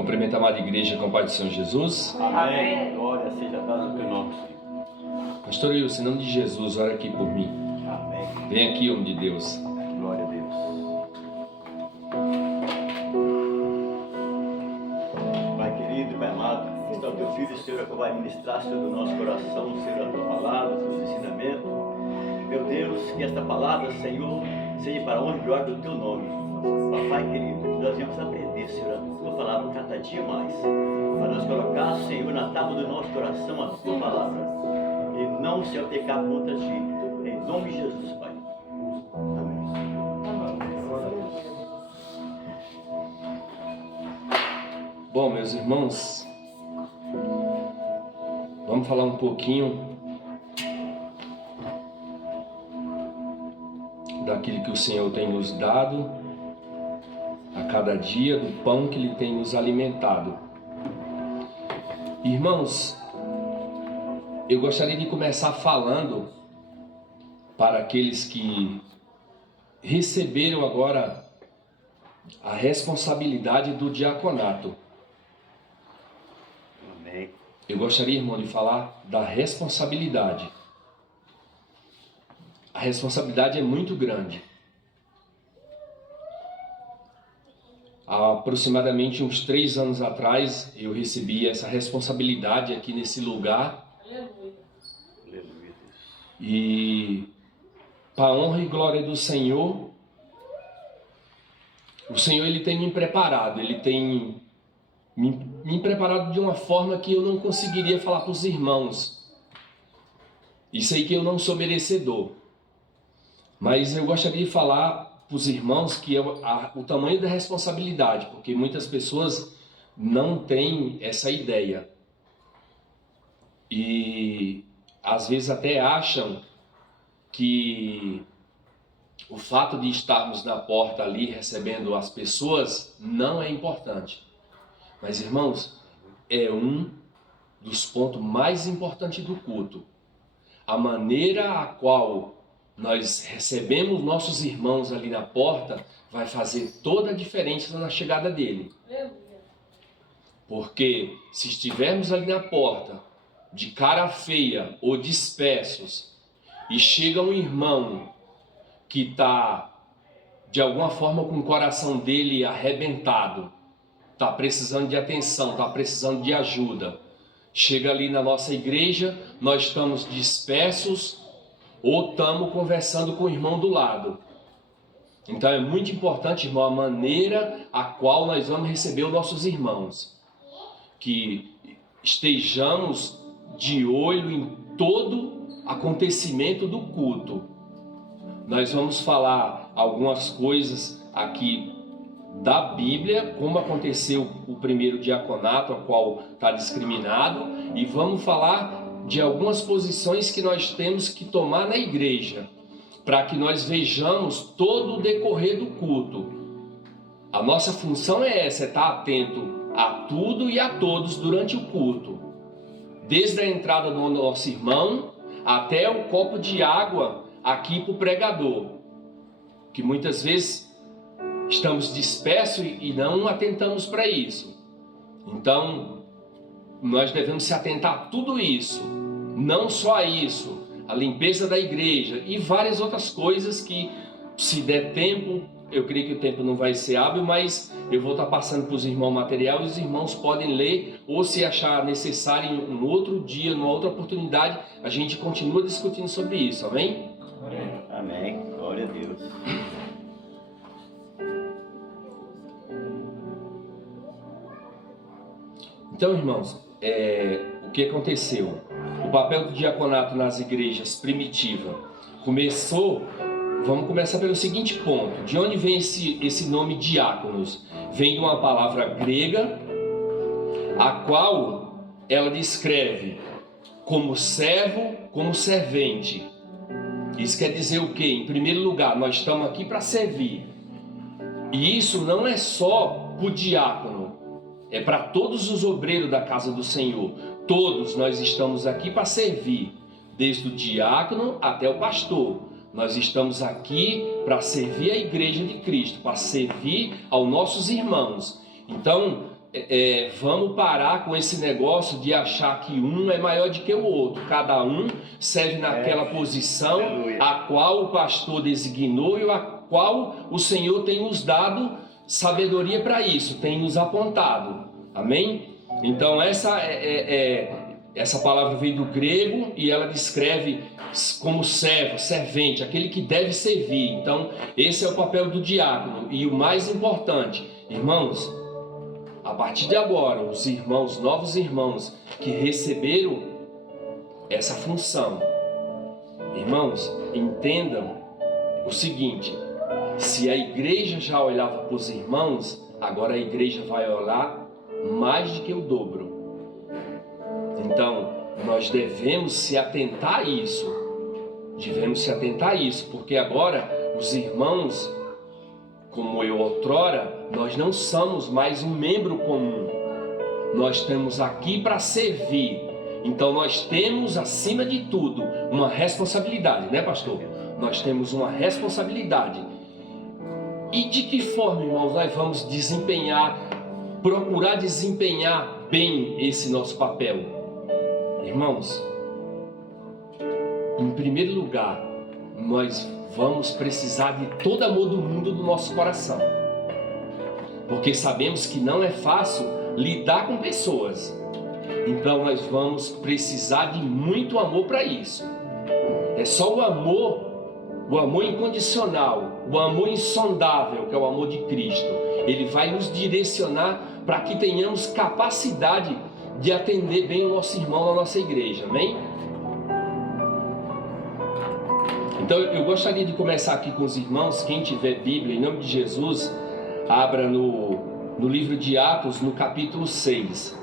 Cumprimento a amada igreja com a paz do Senhor Jesus. Amém. Glória seja dada ao teu nome, Senhor. Pastor Wilson, em nome de Jesus, ora aqui por mim. Amém. Vem aqui, homem de Deus. Glória a Deus. Pai querido, Pai amado, está o teu filho, Senhor, que vai ministrar, Senhor, do nosso coração, Senhor, a tua palavra, os teus ensinamentos. Meu Deus, que esta palavra, Senhor, seja para a honra e glória do teu nome. Papai querido, nós vamos aprender, Senhor, a tua palavra cada dia mais. Para nós colocar, Senhor, na tábua do nosso coração a tua palavra. E não, Senhor, pecar contra ti. Em nome de Jesus, Pai. Amém. Bom, meus irmãos, vamos falar um pouquinho daquilo que o Senhor tem nos dado a cada dia, do pão que Ele tem nos alimentado. Irmãos, eu gostaria de começar falando para aqueles que receberam agora a responsabilidade do diaconato. Amém. Eu gostaria, irmão, de falar da responsabilidade. A responsabilidade é muito grande. Há aproximadamente uns 3 anos atrás, eu recebi essa responsabilidade aqui nesse lugar. Aleluia. E, para a honra e glória do Senhor, o Senhor ele tem me preparado, Ele tem me preparado de uma forma que eu não conseguiria falar para os irmãos. E sei que eu não sou merecedor. Mas eu gostaria de falar para os irmãos que é o tamanho da responsabilidade, porque muitas pessoas não têm essa ideia. E às vezes até acham que o fato de estarmos na porta ali recebendo as pessoas não é importante. Mas, irmãos, é um dos pontos mais importantes do culto. A maneira a qual nós recebemos nossos irmãos ali na porta vai fazer toda a diferença na chegada dele. Porque se estivermos ali na porta, de cara feia ou dispersos, e chega um irmão que está, de alguma forma, com o coração dele arrebentado, está precisando de atenção, está precisando de ajuda, chega ali na nossa igreja, nós estamos dispersos, ou estamos conversando com o irmão do lado. Então é muito importante, irmão, a maneira a qual nós vamos receber os nossos irmãos. Que estejamos de olho em todo acontecimento do culto. Nós vamos falar algumas coisas aqui da Bíblia, como aconteceu o primeiro diaconato, a qual está discriminado, e vamos falar de algumas posições que nós temos que tomar na igreja, para que nós vejamos todo o decorrer do culto. A nossa função é essa, é estar atento a tudo e a todos durante o culto, desde a entrada do nosso irmão até o copo de água aqui para o pregador, que muitas vezes estamos dispersos e não atentamos para isso. Então nós devemos se atentar a tudo isso, não só a isso, a limpeza da igreja e várias outras coisas que, se der tempo, eu creio que o tempo não vai ser hábil, mas eu vou estar passando para os irmãos material e os irmãos podem ler, ou se achar necessário em um outro dia, numa outra oportunidade, a gente continua discutindo sobre isso, amém? Amém. Glória a Deus. Então, irmãos, o que aconteceu? O papel do diaconato nas igrejas primitivas começou. Vamos começar pelo seguinte ponto. De onde vem esse nome diáconos? Vem de uma palavra grega, a qual ela descreve como servo, como servente. Isso quer dizer o quê? Em primeiro lugar, nós estamos aqui para servir. E isso não é só para o diácono, é para todos os obreiros da casa do Senhor. Todos nós estamos aqui para servir, desde o diácono até o pastor. Nós estamos aqui para servir a igreja de Cristo, para servir aos nossos irmãos. Então, vamos parar com esse negócio de achar que um é maior do que o outro. Cada um serve naquela posição a qual o pastor designou e a qual o Senhor tem nos dado sabedoria para isso, tem nos apontado. Amém? Então essa palavra veio do grego e ela descreve como servo, servente, aquele que deve servir. Então esse é o papel do diácono. E o mais importante, irmãos, a partir de agora, os irmãos, novos irmãos que receberam essa função, irmãos, entendam o seguinte: se a igreja já olhava para os irmãos, agora a igreja vai olhar mais do que o dobro. Então, nós devemos se atentar a isso. Porque agora os irmãos, como eu outrora, nós não somos mais um membro comum. Nós estamos aqui para servir. Então nós temos, acima de tudo, uma responsabilidade, né, pastor? Nós temos uma responsabilidade. E de que forma, irmãos, nós vamos procurar desempenhar bem esse nosso papel? Irmãos, em primeiro lugar, nós vamos precisar de todo amor do mundo no nosso coração. Porque sabemos que não é fácil lidar com pessoas. Então nós vamos precisar de muito amor para isso. É só o amor incondicional, o amor insondável, que é o amor de Cristo. Ele vai nos direcionar para que tenhamos capacidade de atender bem o nosso irmão na nossa igreja. Amém? Então eu gostaria de começar aqui com os irmãos. Quem tiver Bíblia, em nome de Jesus, abra no livro de Atos, no capítulo 6,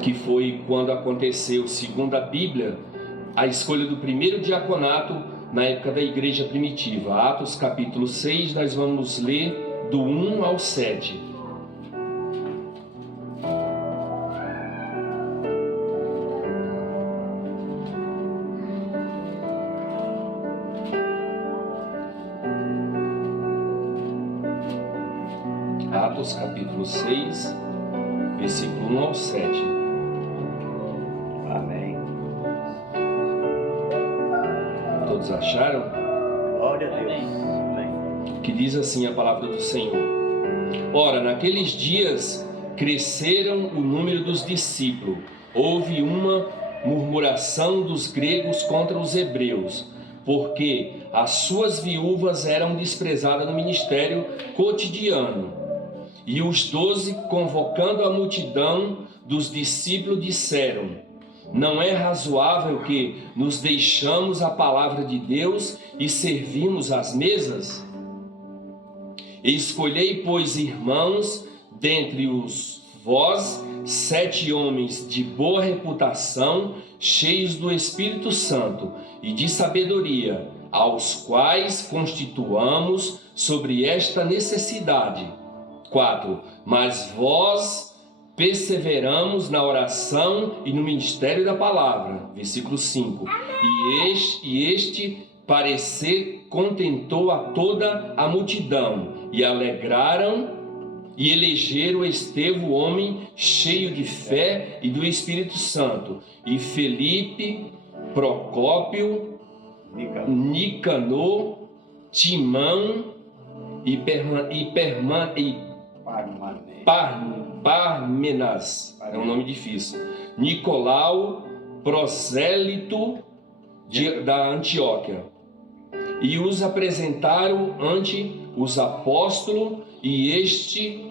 que foi quando aconteceu, segundo a Bíblia, a escolha do primeiro diaconato na época da igreja primitiva. Atos capítulo 6, nós vamos ler do 1 ao 7. Atos capítulo 6, versículo 1 ao 7. Amém. Todos acharam? Glória a Deus. Amém. Que diz assim a palavra do Senhor: Ora, naqueles dias cresceram o número dos discípulos. Houve uma murmuração dos gregos contra os hebreus, porque as suas viúvas eram desprezadas no ministério cotidiano. E os 12, convocando a multidão dos discípulos, disseram: Não é razoável que nos deixamos a palavra de Deus e servimos às mesas? Escolhei, pois, irmãos, dentre vós 7 homens de boa reputação, cheios do Espírito Santo e de sabedoria, aos quais constituamos sobre esta necessidade. 4. Mas vós perseveramos na oração e no ministério da palavra. Versículo 5. E este parecer contentou a toda a multidão, e alegraram e elegeram Estevão, homem cheio de fé e do Espírito Santo, e Felipe, Procópio, Nicanor, Timão e Parmenas, é um nome difícil, Nicolau, prosélito da Antioquia, e os apresentaram ante os apóstolos, e este,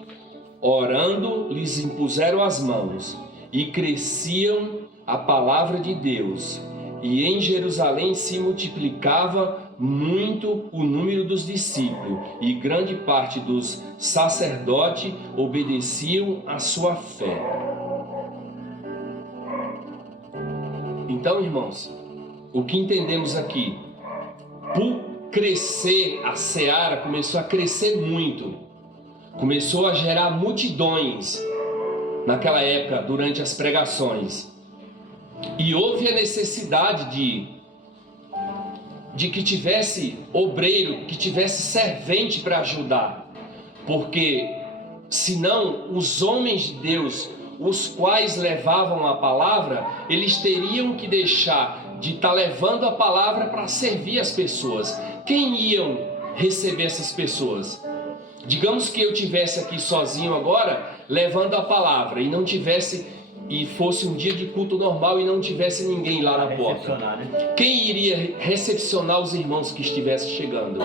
orando, lhes impuseram as mãos, e cresciam a palavra de Deus, e em Jerusalém se multiplicava muito o número dos discípulos, e grande parte dos sacerdotes obedeciam à sua fé. Então, irmãos, o que entendemos aqui? Por crescer, a seara começou a crescer muito, começou a gerar multidões naquela época, durante as pregações, e houve a necessidade de que tivesse obreiro, que tivesse servente para ajudar, porque senão os homens de Deus, os quais levavam a palavra, eles teriam que deixar de estar levando a palavra para servir as pessoas. Quem iam receber essas pessoas? Digamos que eu tivesse aqui sozinho agora, levando a palavra, e não tivesse, e fosse um dia de culto normal e não tivesse ninguém lá na porta. Quem iria recepcionar os irmãos que estivessem chegando?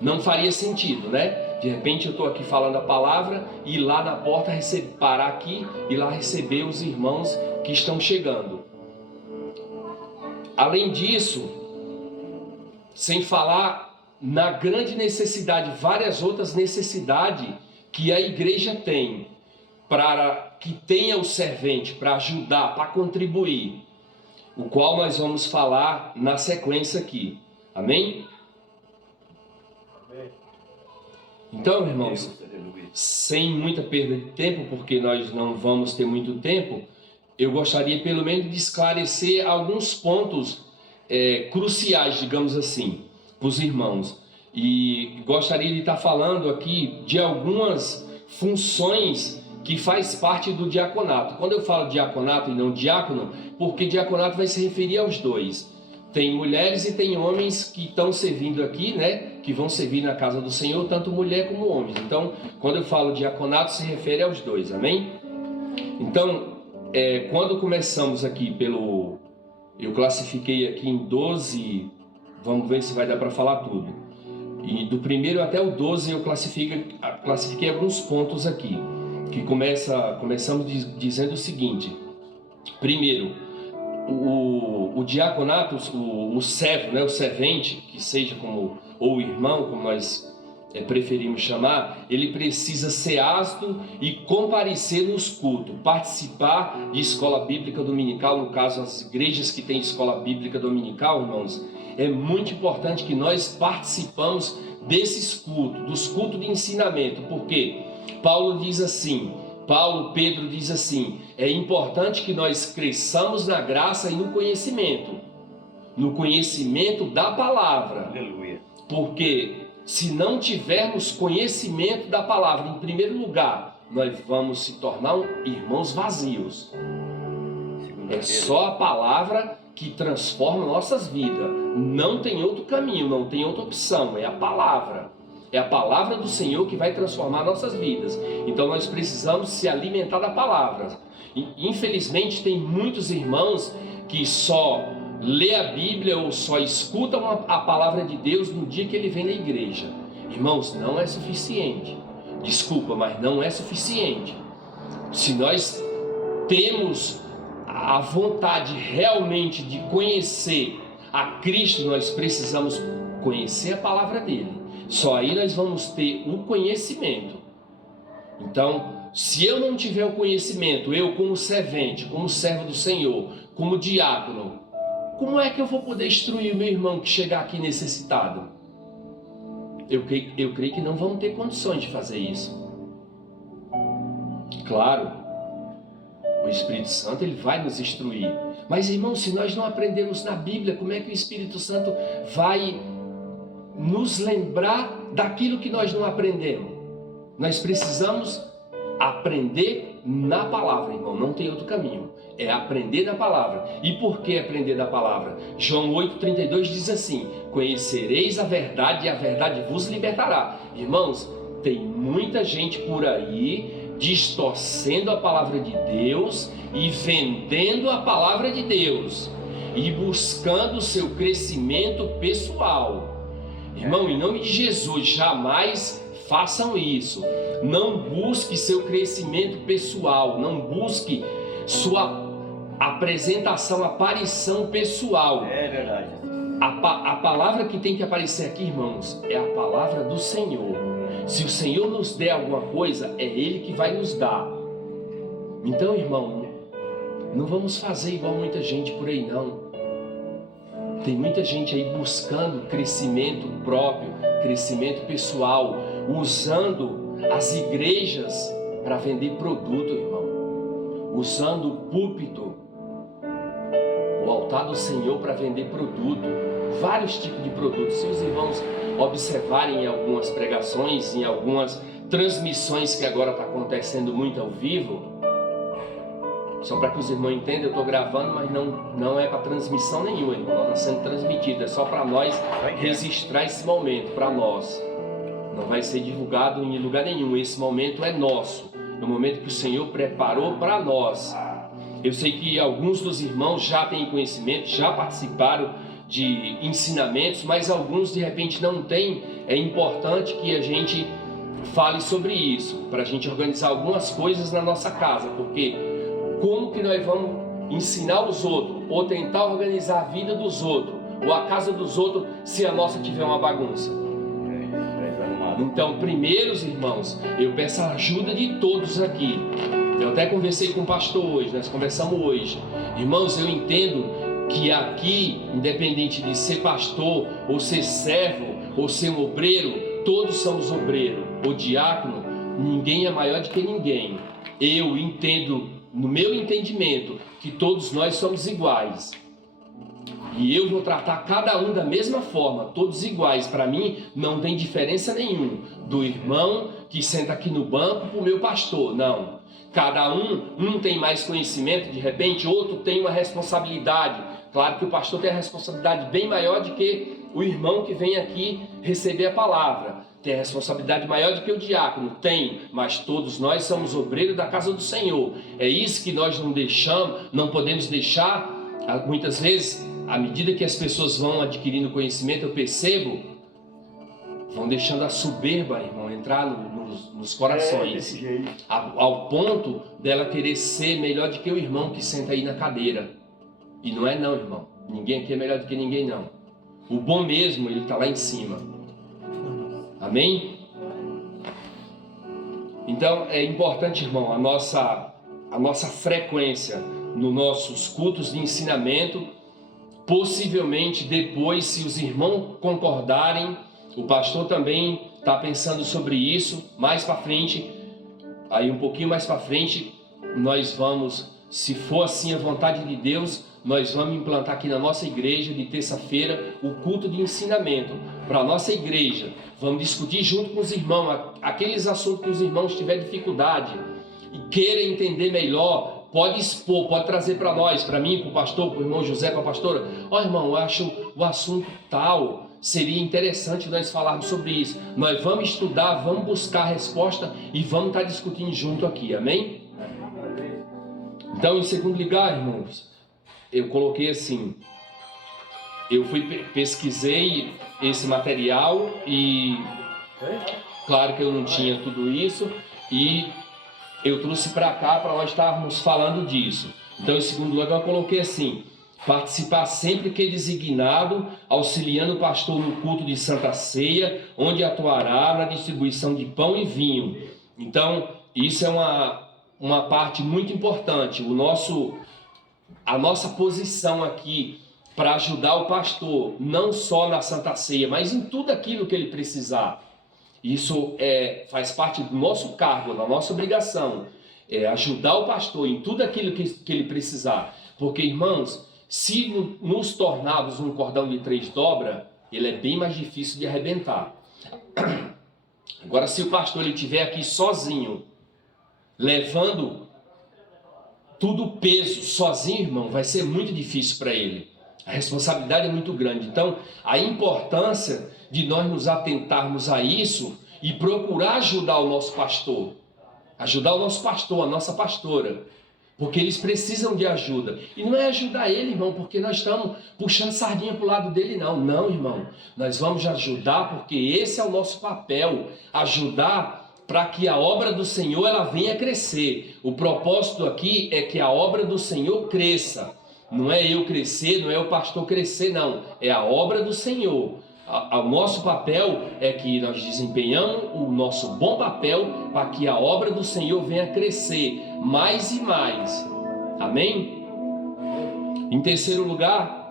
Não faria sentido, né? De repente eu estou aqui falando a palavra e lá na porta parar aqui e lá receber os irmãos que estão chegando. Além disso, sem falar na grande necessidade, várias outras necessidades que a igreja tem, para que tenha o servente, para ajudar, para contribuir, o qual nós vamos falar na sequência aqui. Amém? Então, irmãos, sem muita perda de tempo, porque nós não vamos ter muito tempo, eu gostaria pelo menos de esclarecer alguns pontos cruciais, digamos assim, para os irmãos. E gostaria de estar falando aqui de algumas funções que faz parte do diaconato. Quando eu falo diaconato e não diácono, porque diaconato vai se referir aos dois. Tem mulheres e tem homens que estão servindo aqui, né? Que vão servir na casa do Senhor, tanto mulher como homens. Então, quando eu falo diaconato, se refere aos dois, amém? Então, quando começamos aqui eu classifiquei aqui em 12, vamos ver se vai dar para falar tudo. E do primeiro até o 12 eu classifiquei alguns pontos aqui, que começamos dizendo o seguinte. Primeiro, o diaconato, o servo, né, o servente, que seja ou o irmão, como nós preferimos chamar, ele precisa ser ácido e comparecer nos cultos, participar de escola bíblica dominical. No caso, as igrejas que têm escola bíblica dominical, irmãos, é muito importante que nós participamos desses cultos, dos cultos de ensinamento, porque Pedro diz assim, é importante que nós cresçamos na graça e no conhecimento da palavra. Aleluia. Porque se não tivermos conhecimento da palavra, em primeiro lugar, nós vamos se tornar irmãos vazios. É só a palavra que transforma nossas vidas. Não tem outro caminho, não tem outra opção, é a palavra. É a palavra do Senhor que vai transformar nossas vidas. Então nós precisamos se alimentar da palavra. Infelizmente tem muitos irmãos que só lê a Bíblia ou só escutam a palavra de Deus no dia que ele vem na igreja. Irmãos, não é suficiente. Desculpa, mas não é suficiente. Se nós temos a vontade realmente de conhecer a Cristo, nós precisamos conhecer a palavra dele. Só aí nós vamos ter o conhecimento. Então, se eu não tiver o conhecimento, eu como servente, como servo do Senhor, como diácono, como é que eu vou poder instruir o meu irmão que chegar aqui necessitado? Eu creio que não vamos ter condições de fazer isso. Claro, o Espírito Santo ele vai nos instruir. Mas, irmão, se nós não aprendemos na Bíblia, como é que o Espírito Santo vai nos lembrar daquilo que nós não aprendemos? Nós precisamos aprender na palavra, irmão, não tem outro caminho, é aprender na palavra. E por que aprender da palavra? João 8,32 diz assim, conhecereis a verdade e a verdade vos libertará. Irmãos, tem muita gente por aí distorcendo a palavra de Deus e vendendo a palavra de Deus e buscando o seu crescimento pessoal. Irmão, em nome de Jesus, jamais façam isso. Não busque seu crescimento pessoal, não busque sua apresentação, aparição pessoal. É verdade. A palavra que tem que aparecer aqui, irmãos, é a palavra do Senhor. Se o Senhor nos der alguma coisa, é Ele que vai nos dar. Então, irmão, não vamos fazer igual muita gente por aí, não. Tem muita gente aí buscando crescimento próprio, crescimento pessoal, usando as igrejas para vender produto, irmão. Usando o púlpito, o altar do Senhor para vender produto, vários tipos de produtos. Se os irmãos observarem em algumas pregações, em algumas transmissões que agora está acontecendo muito ao vivo, só para que os irmãos entendam, eu estou gravando, mas não é para transmissão nenhuma, irmão. Não está sendo transmitido, é só para nós registrar esse momento, para nós. Não vai ser divulgado em lugar nenhum, esse momento é nosso. É o momento que o Senhor preparou para nós. Eu sei que alguns dos irmãos já têm conhecimento, já participaram de ensinamentos, mas alguns de repente não têm. É importante que a gente fale sobre isso, para a gente organizar algumas coisas na nossa casa, porque como que nós vamos ensinar os outros, ou tentar organizar a vida dos outros, ou a casa dos outros, se a nossa tiver uma bagunça? Então, primeiros irmãos, eu peço a ajuda de todos aqui. Eu até conversei com o pastor hoje, nós conversamos hoje. Irmãos, eu entendo que aqui, independente de ser pastor, ou ser servo, ou ser um obreiro, todos somos obreiros, ou diácono, ninguém é maior do que ninguém. Eu entendo, no meu entendimento, que todos nós somos iguais. E eu vou tratar cada um da mesma forma, todos iguais. Para mim, não tem diferença nenhuma do irmão que senta aqui no banco para o meu pastor, não. Cada um tem mais conhecimento, de repente, outro tem uma responsabilidade. Claro que o pastor tem a responsabilidade bem maior do que o irmão que vem aqui receber a palavra. Tem a responsabilidade maior do que o diácono, tem, mas todos nós somos obreiros da casa do Senhor. É isso que nós não podemos deixar. Muitas vezes, à medida que as pessoas vão adquirindo conhecimento, eu percebo, vão deixando a soberba, irmão, entrar nos corações, ao ponto dela querer ser melhor do que o irmão que senta aí na cadeira. E não é não, irmão, ninguém aqui é melhor do que ninguém não. O bom mesmo, ele está lá em cima. Amém? Então é importante, irmão, a nossa frequência nos nossos cultos de ensinamento. Possivelmente depois, se os irmãos concordarem, o pastor também está pensando sobre isso. Mais para frente, aí um pouquinho mais para frente, nós vamos, se for assim a vontade de Deus, nós vamos implantar aqui na nossa igreja de terça-feira o culto de ensinamento para a nossa igreja. Vamos discutir junto com os irmãos aqueles assuntos que os irmãos tiverem dificuldade e queiram entender melhor. Pode expor, pode trazer para nós, para mim, para o pastor, para o irmão José, para a pastora. Irmão, eu acho o assunto tal, seria interessante nós falarmos sobre isso. Nós vamos estudar, vamos buscar a resposta e vamos estar discutindo junto aqui, amém? Então, em segundo lugar, irmãos, eu coloquei assim, eu pesquisei esse material e claro que eu não tinha tudo isso e eu trouxe para cá para nós estarmos falando disso. Então, em segundo lugar, eu coloquei assim, participar sempre que designado, auxiliando o pastor no culto de Santa Ceia, onde atuará na distribuição de pão e vinho. Então, isso é uma parte muito importante. A nossa posição aqui para ajudar o pastor, não só na Santa Ceia, mas em tudo aquilo que ele precisar. Isso faz parte do nosso cargo, da nossa obrigação, ajudar o pastor em tudo aquilo que ele precisar. Porque, irmãos, se nos tornarmos um cordão de 3 dobras, ele é bem mais difícil de arrebentar. Agora, se o pastor estiver aqui sozinho, levando tudo o peso sozinho, irmão, vai ser muito difícil para ele. A responsabilidade é muito grande. Então, a importância de nós nos atentarmos a isso e procurar ajudar o nosso pastor. Ajudar o nosso pastor, a nossa pastora. Porque eles precisam de ajuda. E não é ajudar ele, irmão, porque nós estamos puxando sardinha para o lado dele, não. Não, irmão. Nós vamos ajudar porque esse é o nosso papel. Ajudar para que a obra do Senhor ela venha crescer. O propósito aqui é que a obra do Senhor cresça. Não é eu crescer, não é o pastor crescer, não. É a obra do Senhor. O nosso papel é que nós desempenhamos o nosso bom papel para que a obra do Senhor venha crescer mais e mais. Amém? Em terceiro lugar,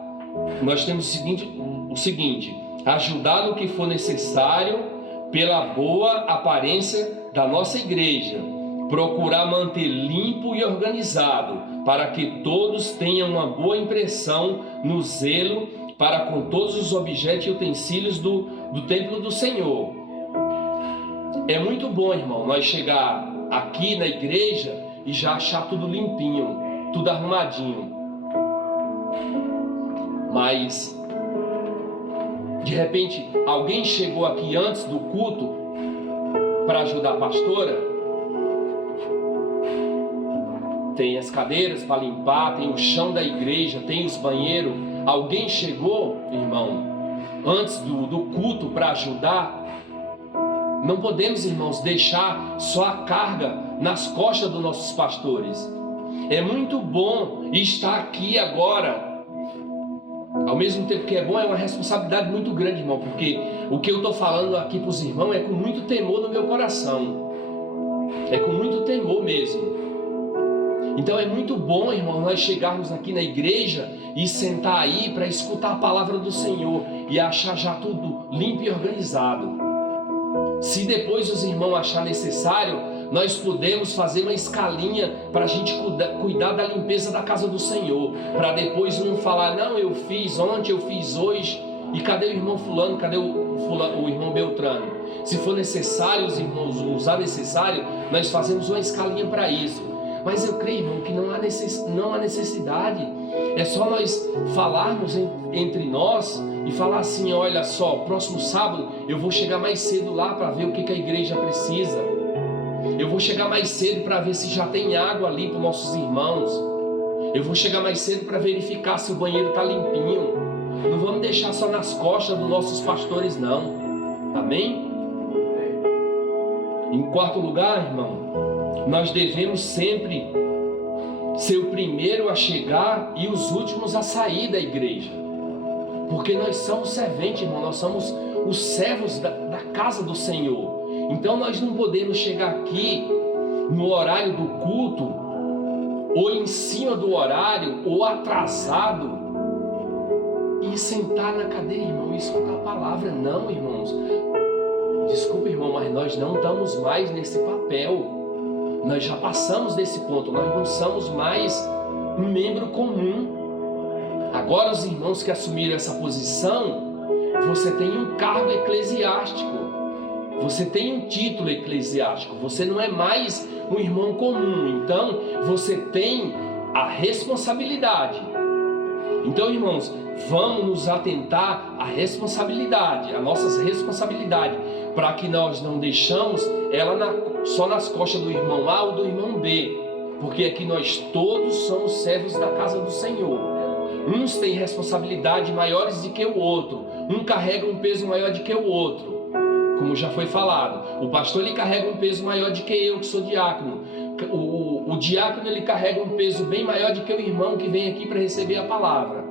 nós temos o seguinte: ajudar no que for necessário pela boa aparência da nossa igreja. Procurar manter limpo e organizado, para que todos tenham uma boa impressão no zelo para com todos os objetos e utensílios do templo do Senhor. É muito bom, irmão, nós chegar aqui na igreja e já achar tudo limpinho, tudo arrumadinho. Mas, de repente, alguém chegou aqui antes do culto para ajudar a pastora. Tem as cadeiras para limpar, tem o chão da igreja, tem os banheiros. Alguém chegou, irmão, antes do culto para ajudar. Não podemos, irmãos, deixar só a carga nas costas dos nossos pastores. É muito bom estar aqui agora. Ao mesmo tempo que é bom, é uma responsabilidade muito grande, irmão, porque o que eu estou falando aqui para os irmãos é com muito temor no meu coração. É com muito temor mesmo. Então é muito bom, irmão, nós chegarmos aqui na igreja e sentar aí para escutar a palavra do Senhor e achar já tudo limpo e organizado. Se depois os irmãos acharem necessário, nós podemos fazer uma escalinha para a gente cuidar da limpeza da casa do Senhor, para depois não falar, não, eu fiz ontem, eu fiz hoje, e cadê o irmão fulano, cadê o irmão Beltrano? Se for necessário, os irmãos usar necessário, nós fazemos uma escalinha para isso. Mas eu creio, irmão, que não há necessidade. É só nós falarmos entre nós e falar assim, olha só, próximo sábado eu vou chegar mais cedo lá para ver o que a igreja precisa. Eu vou chegar mais cedo para ver se já tem água ali para os nossos irmãos. Eu vou chegar mais cedo para verificar se o banheiro está limpinho. Não vamos deixar só nas costas dos nossos pastores, não. Amém? Em quarto lugar, irmão, nós devemos sempre ser o primeiro a chegar e os últimos a sair da igreja. Porque nós somos serventes, irmão, nós somos os servos da casa do Senhor. Então nós não podemos chegar aqui no horário do culto, ou em cima do horário, ou atrasado, e sentar na cadeira, irmão, e escutar a palavra. Não, irmãos. Desculpa, irmão, mas nós não estamos mais nesse papel. Nós já passamos desse ponto, nós não somos mais um membro comum. Agora os irmãos que assumiram essa posição, você tem um cargo eclesiástico, você tem um título eclesiástico, você não é mais um irmão comum, então você tem a responsabilidade. Então, irmãos, vamos nos atentar à responsabilidade, às nossas responsabilidades, para que nós não deixamos ela só nas costas do irmão A ou do irmão B, porque aqui nós todos somos servos da casa do Senhor. Uns têm responsabilidade maiores do que o outro, um carrega um peso maior do que o outro, como já foi falado. O pastor ele carrega um peso maior do que eu, que sou diácono. O diácono ele carrega um peso bem maior do que o irmão que vem aqui para receber a palavra.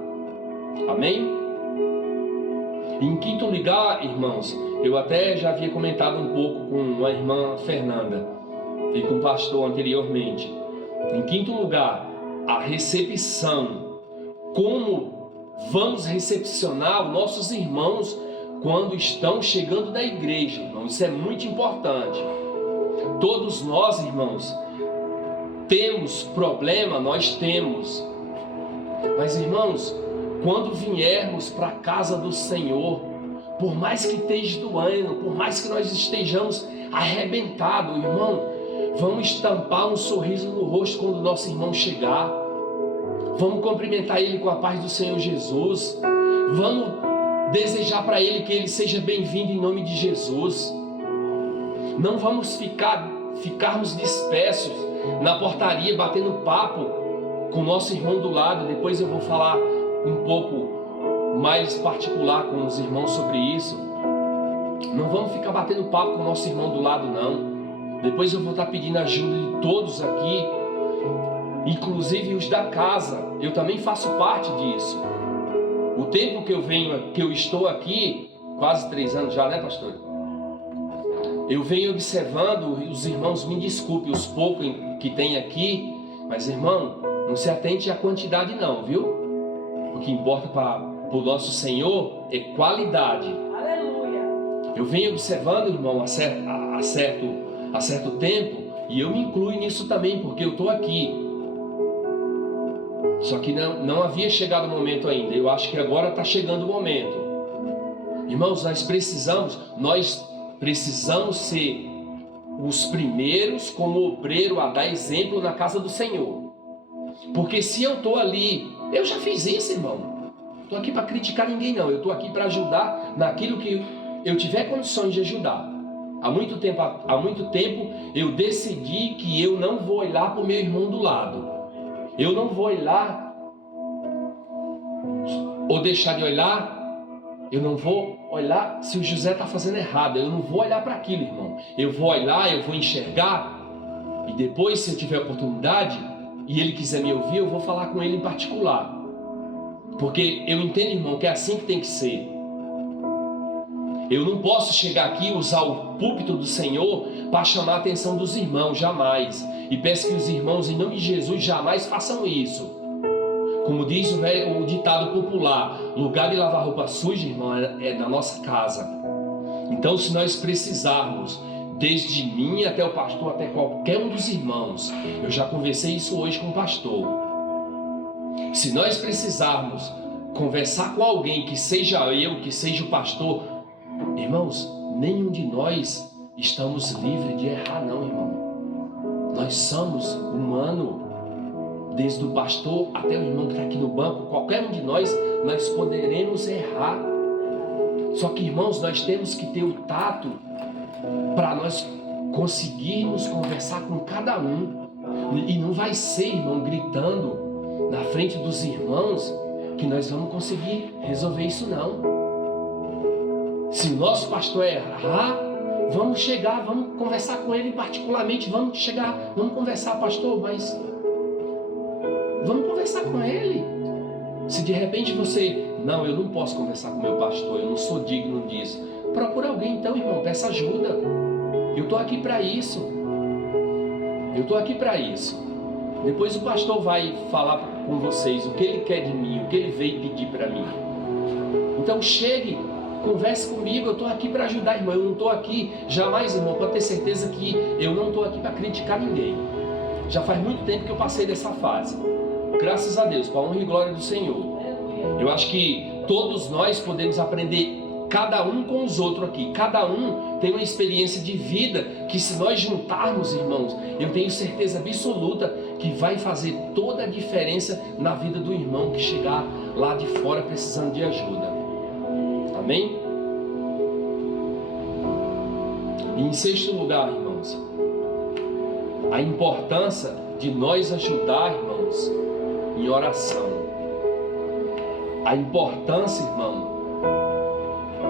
Amém? Em quinto lugar, irmãos, eu até já havia comentado um pouco com a irmã Fernanda e com o pastor anteriormente. Em quinto lugar, a recepção. Como vamos recepcionar os nossos irmãos quando estão chegando da igreja, irmão? Isso é muito importante. Todos nós, irmãos, temos problema, nós temos. Mas, irmãos, quando viermos para a casa do Senhor, por mais que esteja doendo, por mais que nós estejamos arrebentados, irmão, vamos estampar um sorriso no rosto quando o nosso irmão chegar. Vamos cumprimentar ele com a paz do Senhor Jesus. Vamos desejar para ele que ele seja bem-vindo em nome de Jesus. Não vamos ficarmos dispersos na portaria batendo papo com o nosso irmão do lado. Depois eu vou falar um pouco mais particular com os irmãos sobre isso. Não vamos ficar batendo papo com o nosso irmão do lado, não. Depois eu vou estar pedindo ajuda de todos aqui, inclusive os da casa. Eu também faço parte disso. O tempo que eu estou aqui, quase 3 anos já, né, pastor? Eu venho observando, os irmãos me desculpem, os poucos que tem aqui, mas, irmão, não se atente à quantidade não, viu? O que importa para o nosso Senhor é qualidade. Aleluia. Eu venho observando, irmão, a certo tempo, e eu me incluo nisso também, porque eu estou aqui. Só que não havia chegado o momento ainda. Eu acho que agora está chegando o momento. Irmãos, nós precisamos ser os primeiros como obreiro a dar exemplo na casa do Senhor. Porque se eu estou ali, eu já fiz isso, irmão. Estou aqui para criticar ninguém, não. Eu estou aqui para ajudar naquilo que eu tiver condições de ajudar. Há muito tempo eu decidi que eu não vou olhar para o meu irmão do lado. Eu não vou olhar ou deixar de olhar. Eu não vou olhar se o José está fazendo errado. Eu não vou olhar para aquilo, irmão. Eu vou olhar, eu vou enxergar. E depois, se eu tiver oportunidade e ele quiser me ouvir, eu vou falar com ele em particular. Porque eu entendo, irmão, que é assim que tem que ser. Eu não posso chegar aqui e usar o púlpito do Senhor para chamar a atenção dos irmãos, jamais. E peço que os irmãos, em nome de Jesus, jamais façam isso. Como diz o ditado popular, lugar de lavar roupa suja, irmão, é na nossa casa. Então, se nós precisarmos, desde mim até o pastor, até qualquer um dos irmãos, eu já conversei isso hoje com o pastor. Se nós precisarmos conversar com alguém, que seja eu, que seja o pastor, irmãos, nenhum de nós estamos livres de errar, não, irmão. Nós somos humanos. Desde o pastor até o irmão que está aqui no banco, qualquer um de nós poderemos errar. Só que, irmãos, nós temos que ter o tato para nós conseguirmos conversar com cada um. E não vai ser, irmão, gritando na frente dos irmãos que nós vamos conseguir resolver isso, não. Se o nosso pastor errar, vamos chegar, vamos conversar com ele particularmente, vamos conversar, pastor, mas vamos conversar com ele. Se de repente você, não, eu não posso conversar com meu pastor, eu não sou digno disso, procura alguém então, irmão, peça ajuda. Eu estou aqui para isso. Depois o pastor vai falar com vocês o que ele quer de mim, o que ele veio pedir para mim. Então chegue, converse comigo, eu estou aqui para ajudar, irmão. Eu não estou aqui, jamais, irmão, pode ter certeza que eu não estou aqui para criticar ninguém. Já faz muito tempo que eu passei dessa fase. Graças a Deus, para a honra e glória do Senhor. Eu acho que todos nós podemos aprender, cada um com os outros aqui. Cada um tem uma experiência de vida que, se nós juntarmos, irmãos, eu tenho certeza absoluta que vai fazer toda a diferença na vida do irmão que chegar lá de fora precisando de ajuda. Amém? E em sexto lugar, irmãos, a importância de nós ajudar, irmãos, em oração. A importância, irmão,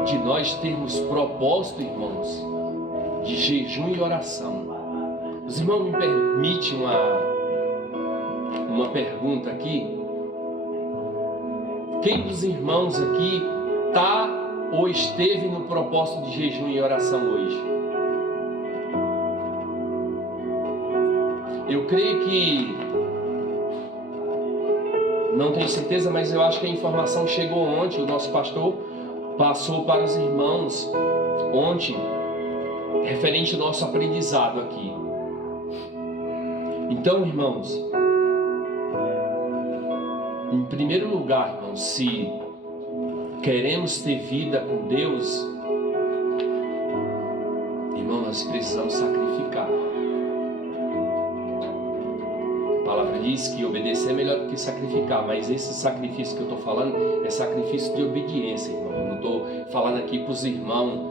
de nós termos propósito, irmãos, de jejum e oração. Os irmãos me permitem uma pergunta aqui. Quem dos irmãos aqui está ou esteve no propósito de jejum e oração hoje? Eu creio que, não tenho certeza, mas eu acho que a informação chegou ontem. O nosso pastor passou para os irmãos ontem, referente ao nosso aprendizado aqui. Então, irmãos, em primeiro lugar, irmãos, se queremos ter vida com Deus, irmão, nós precisamos sacrificar. A palavra diz que obedecer é melhor do que sacrificar, mas esse sacrifício que eu estou falando é sacrifício de obediência, irmão. Eu não estou falando aqui para os irmãos,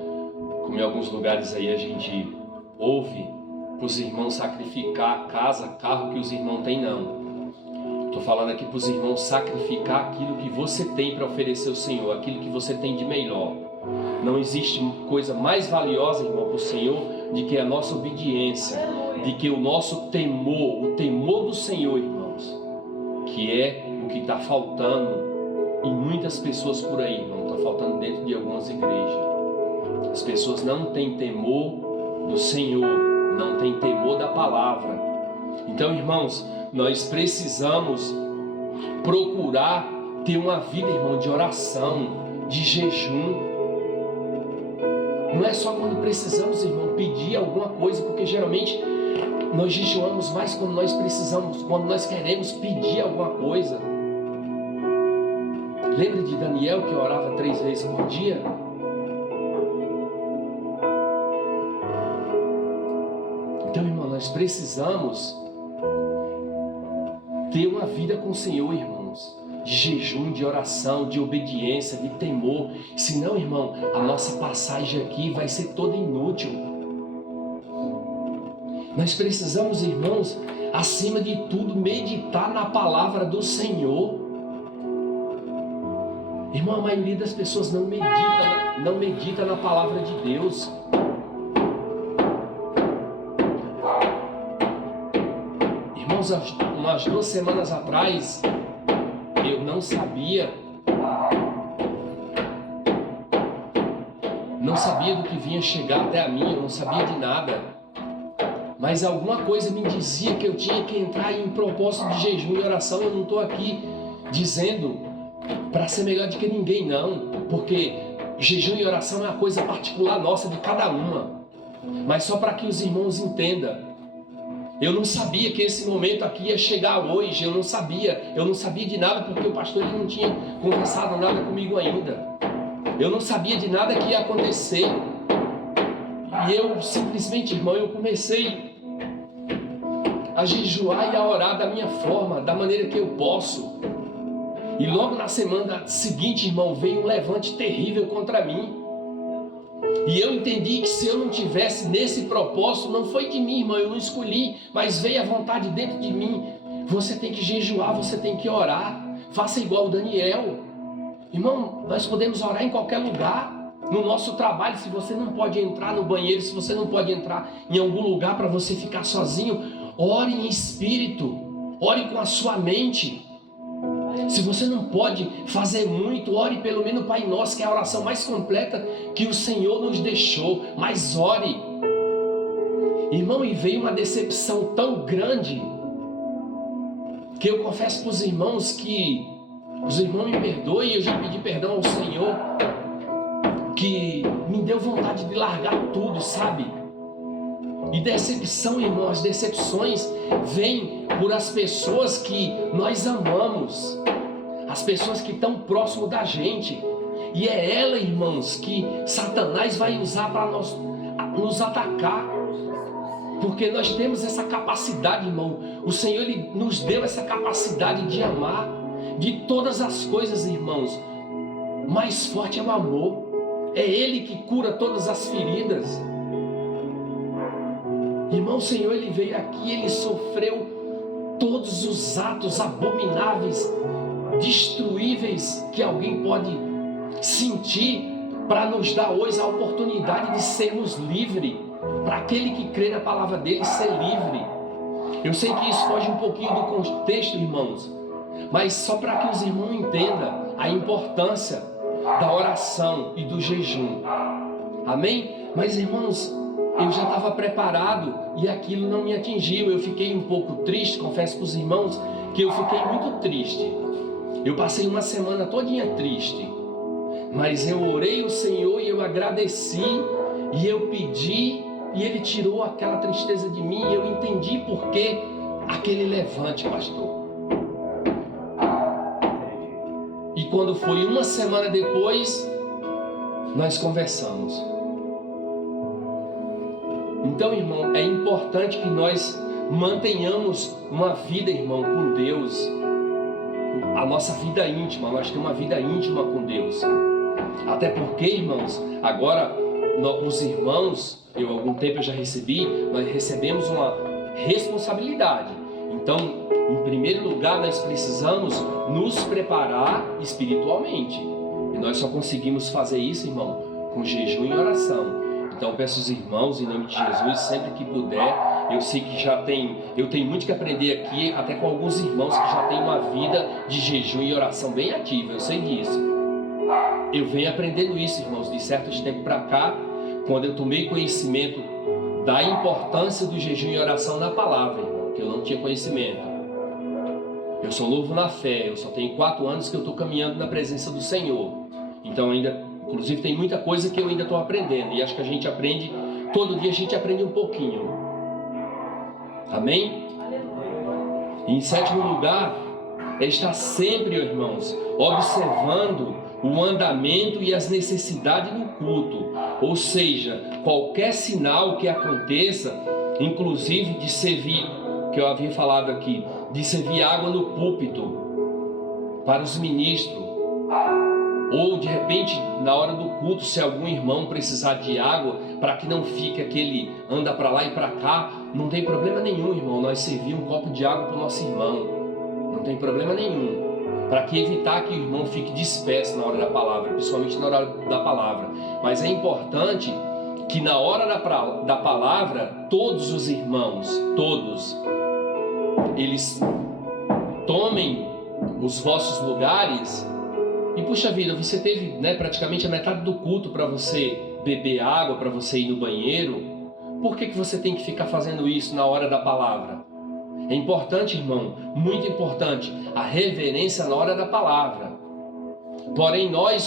como em alguns lugares aí a gente ouve, para os irmãos sacrificar casa, carro que os irmãos têm, não. Estou falando aqui para os irmãos sacrificar aquilo que você tem para oferecer ao Senhor, aquilo que você tem de melhor. Não existe coisa mais valiosa, irmão, para o Senhor, de que a nossa obediência, de que o nosso temor, o temor do Senhor, irmãos, que é o que está faltando em muitas pessoas por aí, irmão, está faltando dentro de algumas igrejas. As pessoas não têm temor do Senhor, não têm temor da palavra. Então, irmãos, nós precisamos procurar ter uma vida, irmão, de oração, de jejum. Não é só quando precisamos, irmão, pedir alguma coisa, porque geralmente nós jejuamos mais quando nós precisamos, quando nós queremos pedir alguma coisa. Lembra de Daniel que orava 3 vezes por dia? nós precisamos ter uma vida com o Senhor, irmãos, de jejum, de oração, de obediência, de temor. Senão, irmão, a nossa passagem aqui vai ser toda inútil. Nós precisamos, irmãos, acima de tudo, meditar na palavra do Senhor. Irmão, a maioria das pessoas não medita na palavra de Deus. Irmãos, umas 2 semanas atrás, eu não sabia do que vinha chegar até a mim, eu não sabia de nada. Mas alguma coisa me dizia que eu tinha que entrar em propósito de jejum e oração. Eu não estou aqui dizendo para ser melhor do que ninguém, não, porque jejum e oração é uma coisa particular nossa, de cada uma. Mas só para que os irmãos entendam, eu não sabia que esse momento aqui ia chegar hoje, eu não sabia de nada, porque o pastor ele não tinha conversado nada comigo ainda. Eu não sabia de nada que ia acontecer. E eu simplesmente, irmão, eu comecei a jejuar e a orar da minha forma, da maneira que eu posso. E logo na semana seguinte, irmão, veio um levante terrível contra mim. E eu entendi que se eu não tivesse nesse propósito, não foi de mim, irmão, eu não escolhi, mas veio a vontade dentro de mim. Você tem que jejuar, você tem que orar. Faça igual o Daniel. Irmão, nós podemos orar em qualquer lugar. No nosso trabalho, se você não pode entrar no banheiro, se você não pode entrar em algum lugar para você ficar sozinho, ore em espírito, ore com a sua mente. Se você não pode fazer muito, ore pelo menos o Pai Nosso, que é a oração mais completa que o Senhor nos deixou, mas ore. Irmão, e veio uma decepção tão grande, que eu confesso para os irmãos que, os irmãos me perdoem, eu já pedi perdão ao Senhor, que me deu vontade de largar tudo, sabe? E decepção, irmão, as decepções vêm por as pessoas que nós amamos, as pessoas que estão próximo da gente. E é ela, irmãos, que Satanás vai usar para nos atacar. Porque nós temos essa capacidade, irmão. O Senhor ele nos deu essa capacidade de amar. De todas as coisas, irmãos, mais forte é o amor. É Ele que cura todas as feridas. Irmão, o Senhor ele veio aqui, Ele sofreu todos os atos abomináveis, destruíveis que alguém pode sentir, para nos dar hoje a oportunidade de sermos livres, para aquele que crê na palavra dele ser livre. Eu sei que isso foge um pouquinho do contexto, irmãos, mas só para que os irmãos entendam a importância da oração e do jejum. Amém? Mas, irmãos, eu já estava preparado e aquilo não me atingiu. Eu fiquei um pouco triste, confesso para os irmãos que eu fiquei muito triste. Eu passei uma semana todinha triste, mas eu orei ao Senhor e eu agradeci e eu pedi e Ele tirou aquela tristeza de mim e eu entendi por que aquele levante, pastor. E quando foi uma semana depois, nós conversamos. Então, irmão, é importante que nós mantenhamos uma vida, irmão, com Deus. A nossa vida íntima, nós temos uma vida íntima com Deus. Até porque, irmãos, agora os irmãos, algum tempo eu já recebi, nós recebemos uma responsabilidade. Então, em primeiro lugar, nós precisamos nos preparar espiritualmente. E nós só conseguimos fazer isso, irmão, com jejum e oração. Então, peço aos irmãos, em nome de Jesus, sempre que puder, eu sei que eu tenho muito que aprender aqui, até com alguns irmãos que já têm uma vida de jejum e oração bem ativa, eu sei disso. Eu venho aprendendo isso, irmãos, de certos tempos para cá, quando eu tomei conhecimento da importância do jejum e oração na palavra, irmão, que eu não tinha conhecimento. Eu sou novo na fé, eu só tenho 4 anos que eu estou caminhando na presença do Senhor. Então inclusive tem muita coisa que eu ainda estou aprendendo. E acho que a gente aprende, todo dia a gente aprende um pouquinho. Amém? E em 7º lugar, é estar sempre, irmãos, observando o andamento e as necessidades do culto. Ou seja, qualquer sinal que aconteça, inclusive de servir, que eu havia falado aqui, de servir água no púlpito para os ministros, ou de repente na hora do culto, se algum irmão precisar de água, para que não fique aquele anda para lá e para cá, não tem problema nenhum, irmão, nós servir um copo de água para o nosso irmão, não tem problema nenhum, para que evitar que o irmão fique disperso na hora da palavra, principalmente na hora da palavra. Mas é importante que na hora da palavra, todos os irmãos, todos, eles tomem os vossos lugares. E puxa vida, você teve, praticamente a metade do culto para você beber água, para você ir no banheiro. Por que você tem que ficar fazendo isso na hora da palavra? É importante, irmão, muito importante, a reverência na hora da palavra. Porém, nós,